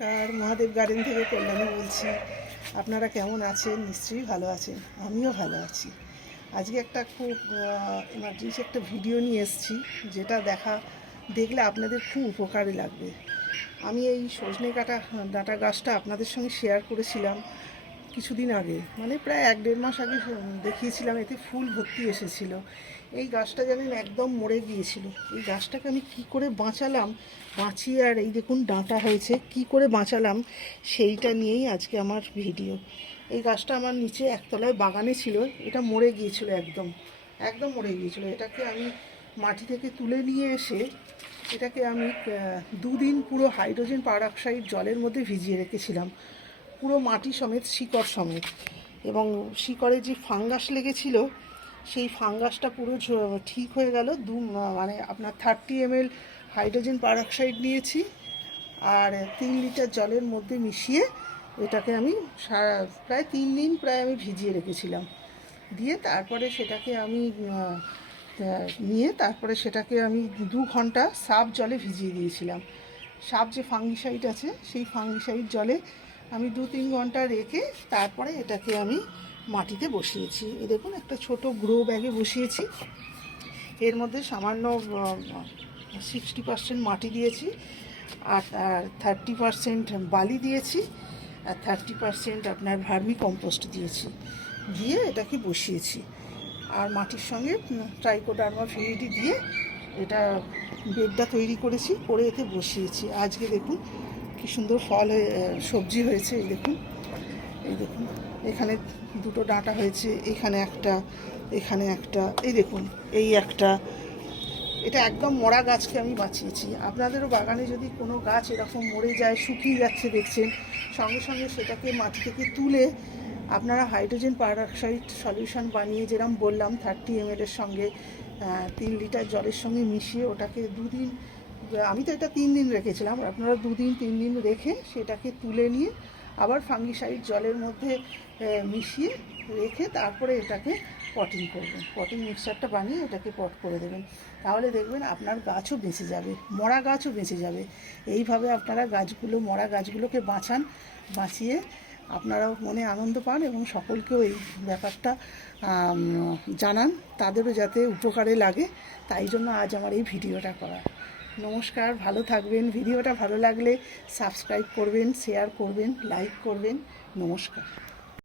নমস্কার, মহাদেব গার্ডেন থেকে কল্যাণী বলছি। আপনারা কেমন আছেন? নিশ্চয়ই ভালো আছেন। আমিও ভালো আছি। আজকে একটা খুব এমার্জেন্সি একটা ভিডিও নিয়ে এসেছি, যেটা দেখা, দেখলে আপনাদের খুব উপকারে লাগবে। আমি এই সজনে কাটা ডাঁটা গাছটা আপনাদের সঙ্গে শেয়ার করেছিলাম। কিছুদিন আগে মানে প্রায় এক দেড় মাস আগে দেখিয়েছিলাম, এতে ফুল ভর্তি এসেছিল। এই গাছটা জানেন একদম মরে গিয়েছিল। এই গাছটাকে আমি কি করে বাঁচালাম? বাঁচিয়ে আর এই দেখুন ডাঁটা হয়েছে, কি করে বাঁচালাম? সেইটা নিয়েই আজকে আমার ভিডিও। এই গাছটা আমার নিচে একতলায় বাগানে ছিল, এটা মরে গিয়েছিল একদম একদম মরে গিয়েছিল। এটাকে আমি মাটি থেকে তুলে নিয়ে এসে এটাকে আমি দুদিন পুরো হাইড্রোজেন পারঅক্সাইড জলের মধ্যে ভিজিয়ে রেখেছিলাম। পুরো মাটি সমেত শিকড় সমেত। এবং শিকড়ে যে ফাঙ্গাস লেগেছিল, সেই ফাঙ্গাসটা পুরো ঠিক হয়ে গেল। দু মানে আপনার থার্টি এমএল হাইড্রোজেন পারঅক্সাইড নিয়েছি আর তিন লিটার জলের মধ্যে মিশিয়ে এটাকে আমি সারা, প্রায় তিন দিন প্রায় আমি ভিজিয়ে রেখেছিলাম। দিয়ে তারপরে সেটাকে আমি নিয়ে তারপরে সেটাকে আমি দু ঘণ্টা সাফ জলে ভিজিয়ে দিয়েছিলাম। সাপ যে ফাঙ্গিসাইড আছে, সেই ফাঙ্গিসাইড জলে আমি দু তিন ঘণ্টা রেখে তারপরে এটাকে আমি মাটিতে বসিয়েছি। এই দেখুন, একটা ছোট গ্রো ব্যাগে বসিয়েছি। এর মধ্যে সামান্য সিক্সটি পার্সেন্ট মাটি দিয়েছি আর আর থার্টি পার্সেন্ট বালি দিয়েছি আর থার্টি পার্সেন্ট আপনার ভার্মি কম্পোস্ট দিয়েছি। দিয়ে এটাকে বসিয়েছি। আর মাটির সঙ্গে ট্রাইকোডার্মা ফিনিটি দিয়ে এটা বেডটা তৈরি করেছি, করে এতে বসিয়েছি। আজকে দেখুন কি সুন্দর ফল হয়ে সবজি হয়েছে, এই দেখুন। এই দেখুন, এখানে দুটো ডাঁটা হয়েছে, এখানে একটা এখানে একটা, এই দেখুন, এই একটা। এটা একদম মরা গাছকে আমি বাঁচিয়েছি। আপনাদেরও বাগানে যদি কোনো গাছ এরকম মরে যায়, শুকিয়ে যাচ্ছে, দেখছেন, সঙ্গে সঙ্গে সেটাকে মাটি থেকে তুলে আপনারা হাইড্রোজেন পারঅক্সাইড সলিউশন বানিয়ে যেরকম বললাম থার্টি এম এর সঙ্গে তিন লিটার জলের সঙ্গে মিশিয়ে ওটাকে দুদিন আমি তো এটা তিন দিন রেখেছিলাম আপনারা দুদিন, তিন দিন রেখে সেটাকে তুলে নিয়ে আবার ফাঙ্গিসাইড জলের মধ্যে মিশিয়ে রেখে তারপরে এটাকে পটিং করবেন। পটিং মিক্সচারটা বানিয়ে এটাকে পট করে দেবেন। তাহলে দেখবেন আপনার গাছও বেঁচে যাবে, মরা গাছও বেঁচে যাবে। এইভাবে আপনারা গাছগুলো, মরা গাছগুলোকে বাঁচান, বাঁচিয়ে আপনারাও মনে আনন্দ পান এবং সকলকেও এই ব্যাপারটা জানান। তাদেরও যাতে উপকারে লাগে। তাই জন্য আজ আমার এই ভিডিওটা করা। নমস্কার ভালো থাকবেন। ভিডিওটা ভালো লাগলে সাবস্ক্রাইব করবেন শেয়ার করবেন লাইক করবেন। নমস্কার।